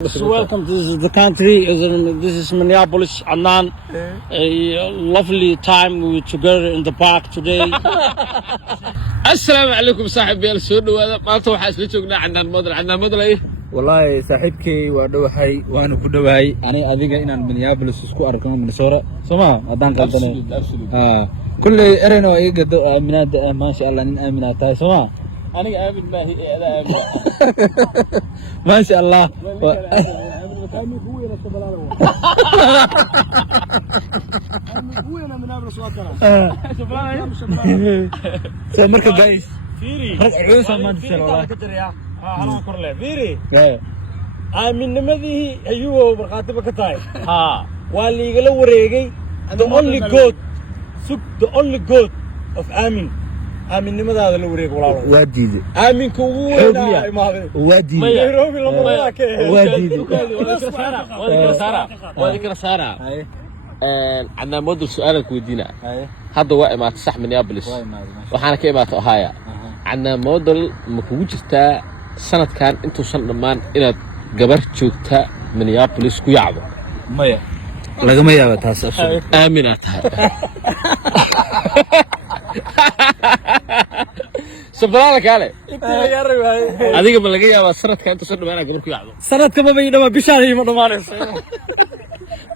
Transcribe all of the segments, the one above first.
Welcome to the country. This is Minneapolis, Annan. A lovely time we together in the park today. السلام عليكم صاحبي السود ما توحى اسلوجنا عندنا المدر ايه والله صاحبكي ودوحي وانا كدوحي انا اديga inaan Minneapolis isku arkano Minnesota Soma hadaan qaldano كل ارينو اي قد امناد ما شاء الله nin aaminaa tahay Soma aniga aamin ma hi ada aamin ما شاء الله marka guys Firi. عيوسا ما تشيل والله هلا كورله فيري. آمين نمدي أيوه برقاتي بكتاي. waa liigala wareegay the only god of aamin aaminnimadaada la wareeg walaalo waa diiday aaminka ugu weynaa imaaday waa diiday Nairobi lama ka waa diiday وذكر سارة عندنا موديل سؤالك ودينا هذا وقت ما تصح منيابوليس وحنا كيف ما تهايا عندنا موديل مكوجتا سنة كان انتو سنة مان إلى قبر شوكتا منيابوليس كيعبو maya lagama yaabo taas آمنة سبحانك عليه هذيك من لقيها سنة كان انتو سنة مان قبر كيعبو sanadka ma bay dhama bishaan ma dhamaanayso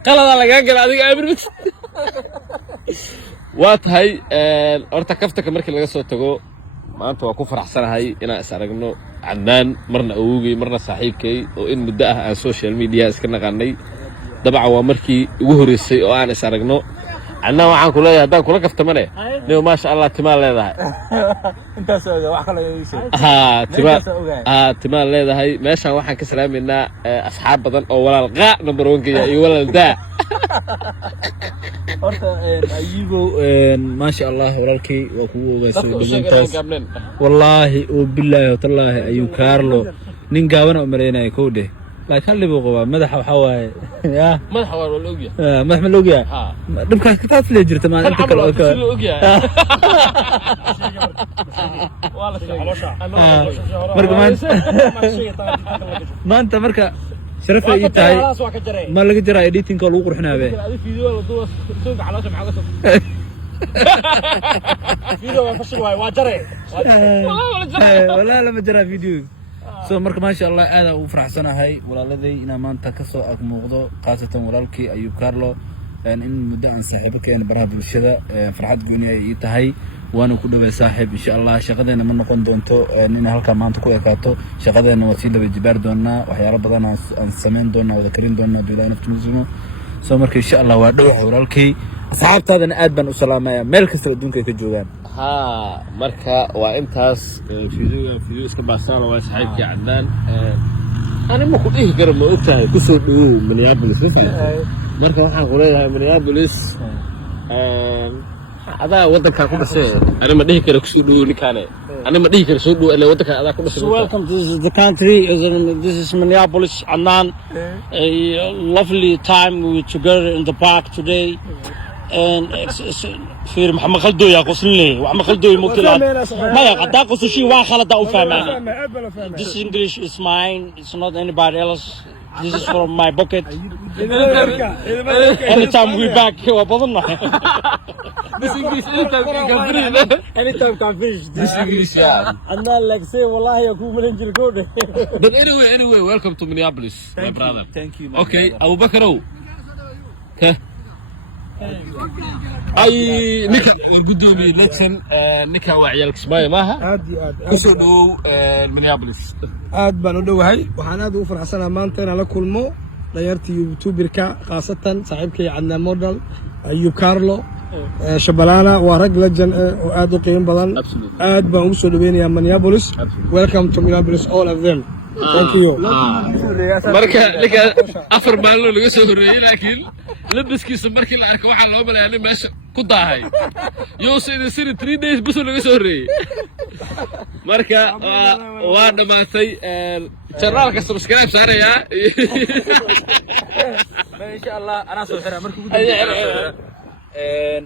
qalada laga gal adiga amir waa tahay horta kaftaka markii laga soo tago maanta waa ku faraxsanahay inaan is aragno Cadnaan marna awogay marna saaxiibkay oo in muddo ah aan social media iska naqanay dabcan waa markii ugu horeysay oo aan is aragno Cadnaan waxaan ku leeyahay hadaan kula kaftamane niyo ma sha Allah timaal leedahay intaas wax kale ay sheegay timaal leedahay meeshan waxaan ka salaameynaa asxaab badan oo walaal qaa number 1 ka iyo walaal daa horta ayibo ma sha Allah walaalkii waa ku ogaasay dhimantaas wallahi oo billahi tallahi ayuu Carlo nin gaaban oo mareynay koode laakiin hal libo qaba madaxa waxa waaye ya madaxa waa loo ogyahay madax ma loo ogyahay dhibkaas ka taas leey jirta ma inta kale oo ka loo ogyahay wala caloosha marka maanta marka sharaf ay tahay ma laga jaraa editing ka lagu qurxinaabe video la duwa suuq caloosha maxaa ka soo video fashil waa jaray wala lama jaraa video soo marka ma sha Allah aad u faraxsanahay walaaladay ina maanta ka soo ag muuqdo qaasatan walaalkii Ayub Carlo in muddo aan saaxiibo keen baraha bulshada farxad gooni ay tahay waana ku dhawaay saaxiib insha Allah shaqadeena ma noqon doonto in halka maanta ku ekaato shaqadeena waa si laba jibaar doonaa waxyaalo badan aan sameyn doonaa wada karin doonaa duulaan tuulismo soo marka insha Allah waa dhawaay walaalkii asxaabtaadana aad baan u salaamayaa meel kasta adduunka ay ka joogaan marka waa intaas video iska baasaan waa saaxiibkii Cadnaan ani ma ku dhihi karo ma ogtahay ku soo dhaw Minneapolis marka waxaan ku leeyahay Minneapolis adaa wadanka ku dhashay ani ma dhihi karo ku soo dhaw ninkaane ani ma dhihi karo soo dhaw ilaa wadanka adaa ku dhashay Welcome to the country. This is Minneapolis, Annan. A lovely time we together in the park today. And في محمد خلدو يا قصني ومحمد خلدو ممكن ما يقطع قصشي وخلد أو فهمان. This English is mine. It's not anybody else. This is from my bucket. Anytime we back, وبظننا. This English Anytime can finish. This English yeah. And then like say والله يا كوم من إنجيل كود. But anyway welcome to Minneapolis my brother. Thank you Okay Abu Bakar okay أي نك القدومي نتن نك وعيال كسباية معها كسروا منيابوليس aad baan u dhawahay waxaan aad ugu faraxsanahay maanta inaan la kulmo dhalinyartii youtuberka khaasatan saaxiibkay Cadnaan model Ayub Carlo Shabalana waa rag legend oo aad u qiimo badan aad baan ugu soo dhaweynayaa Minneapolis welcome to Minneapolis all of them thank you marka ninka afar maalmo laga soo horeeyay laakiin labiskiisa markii la arko waxa loo maleeyay meesha ku daahay yoo sidii 3 days bus laga soo horeeyay marka waa dhamaatay channelka subscribe saaraya insha Allah ana soo xiraa markii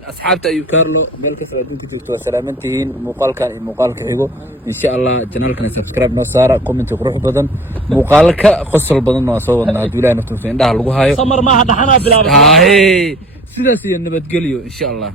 أصحابته أيوب كارلو ملك سلادين تجوا سلامتهين مقالك مقالك حبو إن شاء الله جنال كان سبسكرايب نصارى كومنت وروح بدن مقالك قصة البدن وصوّنا دولا نفتوسين ده لقوا هاي سمر ما حد حنا بلا هاي سيدا النبات قليو إن شاء الله